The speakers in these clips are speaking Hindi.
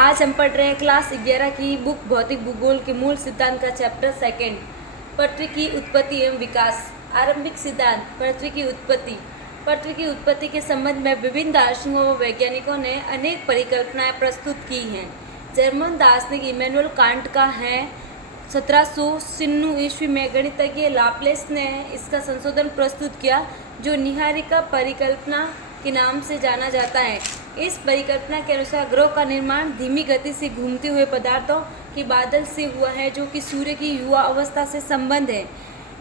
आज हम पढ़ रहे हैं क्लास 11 की बुक भौतिक भूगोल के मूल सिद्धांत का चैप्टर सेकंड, पृथ्वी की उत्पत्ति एवं विकास। आरंभिक सिद्धांत। पृथ्वी की उत्पत्ति के संबंध में विभिन्न दार्शनिकों व वैज्ञानिकों ने अनेक परिकल्पनाएं प्रस्तुत की हैं। जर्मन दार्शनिक इमैनुअल कांट का है 1796 ईस्वी में गणितज्ञ लाप्लेस ने इसका संशोधन प्रस्तुत किया, जो निहारिका परिकल्पना के नाम से जाना जाता है। इस परिकल्पना के अनुसार ग्रह का निर्माण धीमी गति से घूमते हुए पदार्थों के बादल से हुआ है, जो कि सूर्य की युवा अवस्था से संबंध है।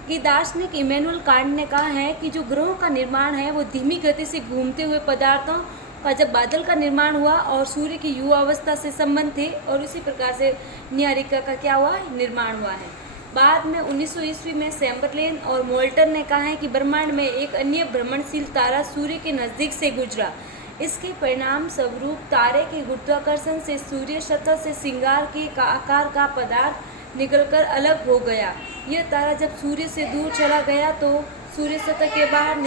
कि दार्शनिक इमैनुअल कांट ने कहा है कि जो ग्रहों का निर्माण है वो धीमी गति से घूमते हुए पदार्थों का जब बादल का निर्माण हुआ और सूर्य की युवा अवस्था से संबंध थे, और उसी प्रकार से निहारिका का क्या हुआ, निर्माण हुआ है। बाद में 1900 ईस्वी में चैम्बरलेन और मोल्टन ने कहा है कि ब्रह्मांड में एक अन्य भ्रमणशील तारा सूर्य के नज़दीक से गुजरा। इसके परिणाम स्वरूप तारे के गुरुत्वाकर्षण से सूर्य सतह से श्रृंगार के आकार का पदार्थ निकलकर अलग हो गया। यह तारा जब सूर्य से दूर चला गया तो सूर्य सतह के बाहर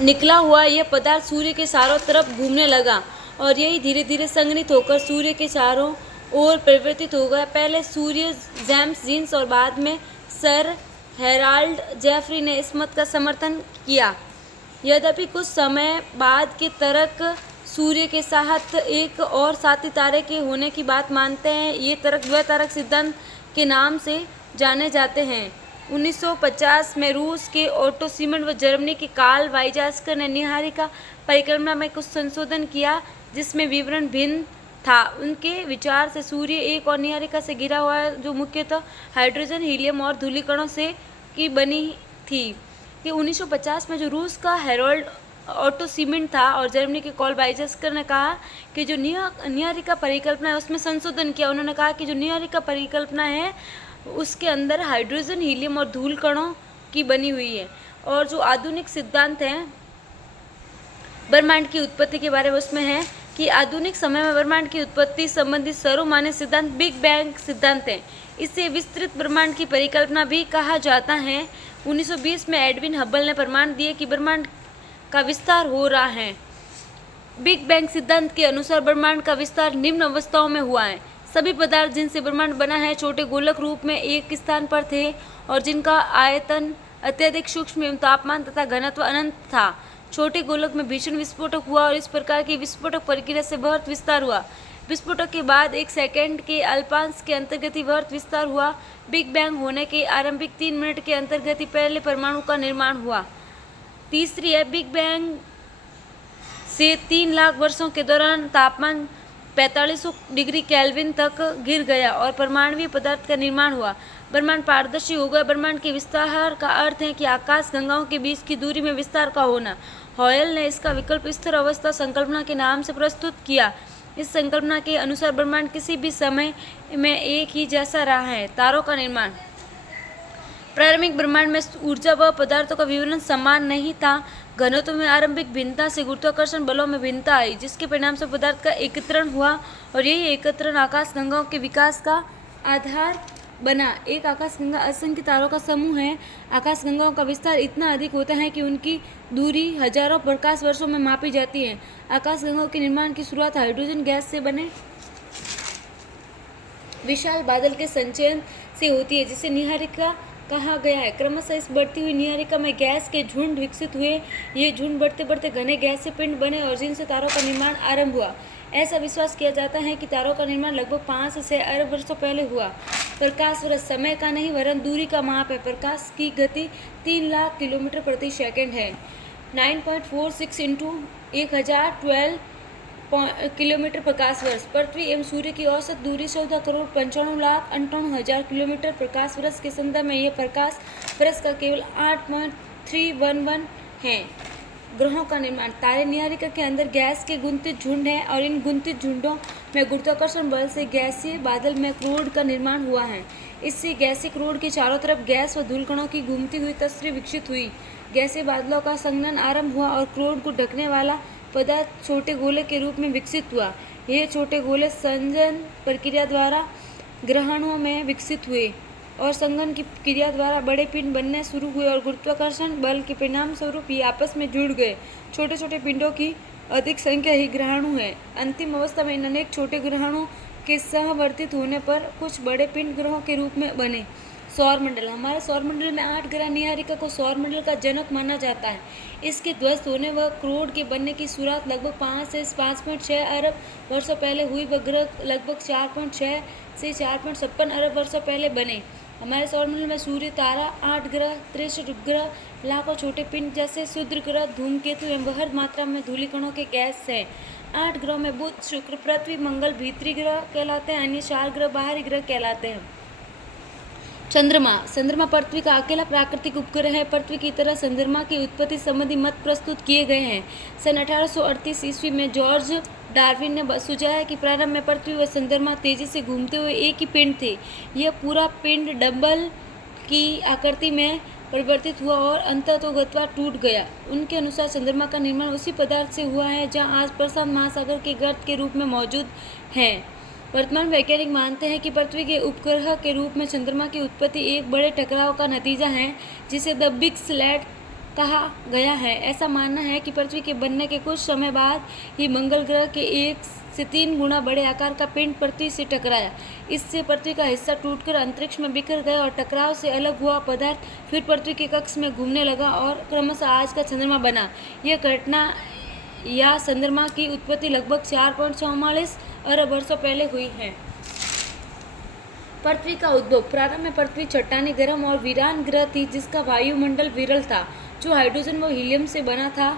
निकला हुआ यह पदार्थ सूर्य के चारों तरफ घूमने लगा और यही धीरे धीरे संघनित होकर सूर्य के चारों ओर परिवर्तित हो गया। पहले सूर्य जेम्स जीन्स और बाद में सर हेराल्ड जेफरी ने इस मत का समर्थन किया। यद्यपि कुछ समय बाद के तर्क सूर्य के साथ एक और साथी तारे के होने की बात मानते हैं। ये तर्क द्वितारक सिद्धांत के नाम से जाने जाते हैं। 1950 में रूस के ओटो सीमन व जर्मनी के कार्ल वाइजास्कर ने निहारिका परिकल्पना में कुछ संशोधन किया, जिसमें विवरण भिन्न था। उनके विचार से सूर्य एक और निहारिका से घिरा हुआ है, जो मुख्यतः हाइड्रोजन, हीलियम और धूलिकणों से की बनी थी। कि 1950 में जो रूस का हेरोल्ड ओटो सीमेंट था और जर्मनी के कार्ल वाइजास्कर ने कहा कि जो निहारिका परिकल्पना है उसमें संशोधन किया। उन्होंने कहा कि जो निहारिका परिकल्पना है उसके अंदर हाइड्रोजन, हीलियम और धूल कणों की बनी हुई है। और जो आधुनिक सिद्धांत हैं ब्रह्मांड की उत्पत्ति के बारे में, उसमें है कि आधुनिक समय में ब्रह्मांड की उत्पत्ति संबंधित सर्वमान्य सिद्धांत बिग बैंग सिद्धांत है। इसे विस्तृत ब्रह्मांड की परिकल्पना भी कहा जाता है। 1920 में एडविन हबल ने प्रमाण दिए कि ब्रह्मांड का विस्तार हो रहा है। बिग बैंग सिद्धांत के अनुसार ब्रह्मांड का विस्तार निम्न अवस्थाओं में हुआ है। सभी पदार्थ जिनसे ब्रह्मांड बना है छोटे गोलक रूप में एक स्थान पर थे और जिनका आयतन अत्यधिक सूक्ष्म एवं तापमान तथा घनत्व अनंत था। छोटे गोलक में भीषण विस्फोटक हुआ और इस प्रकार की विस्फोटक प्रक्रिया से बहुत विस्तार हुआ। विस्फोटक के बाद 1 सेकंड के अल्पांश के अंतर्गत बहुत विस्तार हुआ। बिग बैंग होने के आरंभिक 3 मिनट के अंतर्गत पहले परमाणु का निर्माण हुआ। तीसरी है, बिग बैंग से 3 लाख वर्षों के दौरान तापमान 4500 डिग्री केल्विन तक गिर गया और परमाणुीय पदार्थ का निर्माण हुआ। ब्रह्मांड पारदर्शी हो गया। ब्रह्मांड के विस्तार का अर्थ है कि आकाश गंगाओं के बीच की दूरी में विस्तार का होना। हॉयल ने इसका विकल्प स्थिर अवस्था संकल्पना के नाम से प्रस्तुत किया। इस संकल्पना के अनुसार ब्रह्मांड किसी भी समय में एक ही जैसा रहा है। तारों का निर्माण। प्रारंभिक ब्रह्मांड में ऊर्जा व पदार्थों का विवरण समान नहीं था। घनत्व में आरंभिक भिन्नता से गुरुत्वाकर्षण बलों में भिन्नता आई, जिसके परिणाम से पदार्थ का एकत्रण हुआ और यही एकत्रण आकाशगंगाओं के विकास का आधार बना। एक आकाशगंगा असंख्य तारों का समूह है। आकाशगंगाओं का विस्तार इतना अधिक होता है कि उनकी दूरी हजारों प्रकाश वर्षों में मापी जाती है। आकाशगंगाओं के निर्माण की शुरुआत हाइड्रोजन गैस से बने विशाल बादल के संचयन से होती है, जिसे निहारिका कहा गया है। क्रमशः इस बढ़ती हुई निहारिका में गैस के झुंड विकसित हुए। ये झुंड बढ़ते बढ़ते घने गैसीय पिंड बने और जिनसे तारों का निर्माण आरंभ हुआ। ऐसा विश्वास किया जाता है कि तारों का निर्माण लगभग 5 से 6 अरब वर्षों पहले हुआ। प्रकाश वर्ष समय का नहीं वरन दूरी का माप है। प्रकाश की गति 3 लाख किलोमीटर प्रति सेकंड है। 9.46 इंटू 1012 किलोमीटर प्रकाश वर्ष। पृथ्वी एवं सूर्य की औसत दूरी 14,95,58,000 किलोमीटर प्रकाश वर्ष के संदर्भ में यह प्रकाश वर्ष का केवल 8.311 है। ग्रहों का निर्माण। तारे निहारिका के अंदर गैस के गुंथित झुंड हैं और इन गुंथित झुंडों में गुरुत्वाकर्षण बल से गैसीय बादल में क्रोड का निर्माण हुआ है। इससे गैसीय क्रोड के चारों तरफ गैस व धूलकणों की घूमती हुई तस्वीर विकसित हुई। गैसीय बादलों का संघनन आरंभ हुआ और क्रोड को ढकने वाला पदार्थ छोटे गोले के रूप में विकसित हुआ। ये छोटे गोले संघनन प्रक्रिया द्वारा ग्रहणों में विकसित हुए। और संघन की क्रिया द्वारा बड़े पिंड बनने शुरू हुए और गुरुत्वाकर्षण बल के परिणाम स्वरूप ये आपस में जुड़ गए। छोटे छोटे पिंडों की अधिक संख्या ही ग्रहाणु है। अंतिम अवस्था में इन अनेक छोटे ग्रहाणुओं के सहवर्तित होने पर कुछ बड़े पिंड ग्रहों के रूप में बने। सौरमंडल। हमारे सौरमंडल में 8 ग्रह नीहारिका को सौरमंडल का जनक माना जाता है। इसके ध्वस्त होने व क्रोड के बनने की शुरुआत लगभग 5 से 5.6 अरब वर्षों पहले हुई व ग्रह लगभग 4.6 से 4.56 अरब वर्षों पहले बने। हमारे सौरमंडल में सूर्य, तारा, 8 ग्रह, 63 उपग्रह, लाखों छोटे पिंड जैसे क्षुद्र ग्रह, धूमकेतु एवं बृहद मात्रा में धूलिकणों के गैस हैं। 8 ग्रहों में बुध, शुक्र, पृथ्वी, मंगल भीतरी ग्रह कहलाते हैं, अन्य 4 ग्रह बाहरी ग्रह कहलाते हैं। चंद्रमा। चंद्रमा पृथ्वी का अकेला प्राकृतिक उपग्रह है। पृथ्वी की तरह चंद्रमा की उत्पत्ति संबंधी मत प्रस्तुत किए गए हैं। सन 1838 ईस्वी में जॉर्ज डार्विन ने सुझाया कि प्रारंभ में पृथ्वी व चंद्रमा तेजी से घूमते हुए एक ही पिंड थे। यह पूरा पिंड डंबल की आकृति में परिवर्तित हुआ और अंततोगत्वा टूट गया। उनके अनुसार चंद्रमा का निर्माण उसी पदार्थ से हुआ है जहाँ आज प्रशांत महासागर के गर्त के रूप में मौजूद हैं। वर्तमान वैज्ञानिक मानते हैं कि पृथ्वी के उपग्रह के रूप में चंद्रमा की उत्पत्ति एक बड़े टकराव का नतीजा है जिसे द बिग स्लैट कहा गया है। ऐसा मानना है कि पृथ्वी के बनने के कुछ समय बाद ही मंगल ग्रह के 1 से 3 गुना बड़े आकार का पिंड पृथ्वी से टकराया। इससे पृथ्वी का हिस्सा टूटकर अंतरिक्ष में बिखर गया और टकराव से अलग हुआ पदार्थ फिर पृथ्वी के कक्ष में घूमने लगा और क्रमशः आज का चंद्रमा बना। यह घटना या चंद्रमा की उत्पत्ति लगभग 4.44 अरब वर्षों पहले हुई है। पृथ्वी का उद्भव। प्रारंभ में पृथ्वी चट्टानी, गर्म और वीरान ग्रह थी जिसका वायुमंडल विरल था, जो हाइड्रोजन व हीलियम से बना था।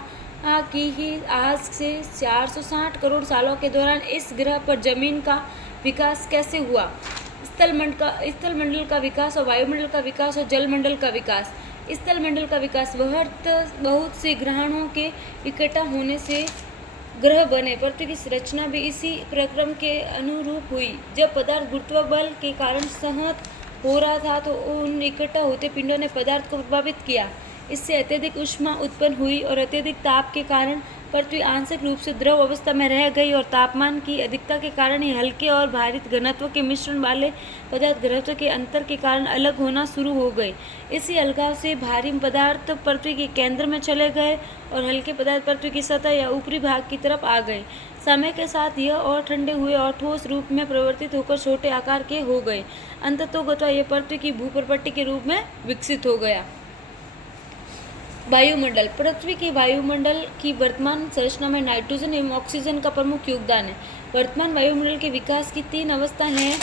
कि ही आज से 460 करोड़ सालों के दौरान इस ग्रह पर जमीन का विकास कैसे हुआ। स्थलमंडल का विकास और वायुमंडल का विकास और जलमंडल का विकास। स्थलमंडल का विकास बहुत से ग्रहाणुओं के इकट्ठा होने से ग्रह बने। पृथ्वी की संरचना भी इसी प्रक्रम के अनुरूप हुई। जब पदार्थ गुरुत्व बल के कारण संहत हो रहा था तो उन इकट्ठा होते पिंडों ने पदार्थ को प्रभावित किया। इससे अत्यधिक ऊष्मा उत्पन्न हुई और अत्यधिक ताप के कारण पृथ्वी आंशिक रूप से द्रव अवस्था में रह गई और तापमान की अधिकता के कारण ही हल्के और भारी घनत्व के मिश्रण वाले पदार्थ घनत्व के अंतर के कारण अलग होना शुरू हो गए। इसी अलगाव से भारी पदार्थ पृथ्वी के केंद्र में चले गए और हल्के पदार्थ पृथ्वी की सतह या ऊपरी भाग की तरफ आ गए। समय के साथ यह और ठंडे हुए और ठोस रूप में परिवर्तित होकर छोटे आकार के हो गए। अंततोगत्वा यह पृथ्वी की भूप्रपट्टी के रूप में विकसित हो गया। वायुमंडल। पृथ्वी के वायुमंडल की वर्तमान संरचना में नाइट्रोजन एवं ऑक्सीजन का प्रमुख योगदान है। वर्तमान वायुमंडल के विकास की 3 अवस्थाएं हैं।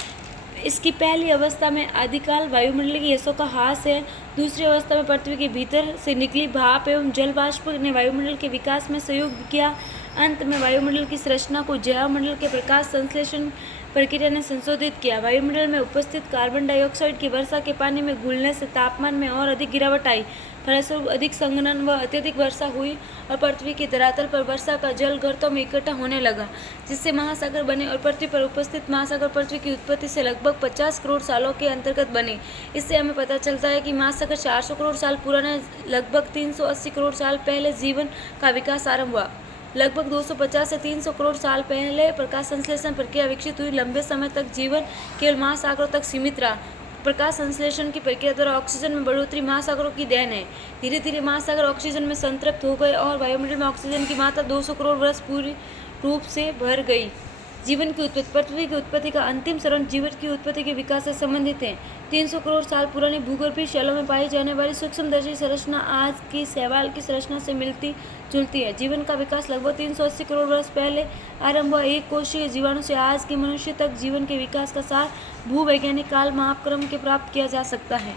इसकी पहली अवस्था में आदिकाल वायुमंडल की गैसों का ह्रास है। दूसरी अवस्था में पृथ्वी के भीतर से निकली भाप एवं जल वाष्प ने वायुमंडल के विकास में सहयोग किया। अंत में वायुमंडल की संरचना को जैवमंडल के प्रकाश संश्लेषण प्रक्रिया ने संशोधित किया। वायुमंडल में उपस्थित कार्बन डाइऑक्साइड की वर्षा के पानी में घुलने से तापमान में और अधिक गिरावट आई। फलस्वरूप अधिक संघनन व अत्यधिक वर्षा हुई और पृथ्वी के धरातल पर वर्षा का जल गर्तों में इकट्ठा होने लगा, जिससे महासागर बने और पृथ्वी पर उपस्थित महासागर पृथ्वी की उत्पत्ति से लगभग 50 करोड़ सालों के अंतर्गत बने। इससे हमें पता चलता है कि महासागर 400 करोड़ साल पुराने लगभग 380 करोड़ साल पहले जीवन का विकास आरंभ हुआ। लगभग 250 से 300 करोड़ साल पहले प्रकाश संश्लेषण प्रक्रिया विकसित हुई। लंबे समय तक जीवन केवल महासागरों तक सीमित रहा। प्रकाश संश्लेषण की प्रक्रिया द्वारा ऑक्सीजन में बढ़ोतरी महासागरों की देन है। धीरे धीरे महासागर ऑक्सीजन में संतृप्त हो गए और वायुमंडल में ऑक्सीजन की मात्रा 200 करोड़ वर्ष पूरी रूप से भर गई। जीवन की उत्पत्ति। पृथ्वी की उत्पत्ति का अंतिम चरण जीवन की उत्पत्ति के विकास से संबंधित है। 300 करोड़ साल पुरानी भूगर्भीय शैलों में पाई जाने वाली सूक्ष्मदर्शी संरचना आज की शैवाल की संरचना से मिलती जुलती है। जीवन का विकास लगभग 380 करोड़ वर्ष पहले आरंभ हुआ। एक कोशीय जीवाणु से आज के मनुष्य तक जीवन के विकास का सार भूवैज्ञानिक काल मापक्रम के प्राप्त किया जा सकता है।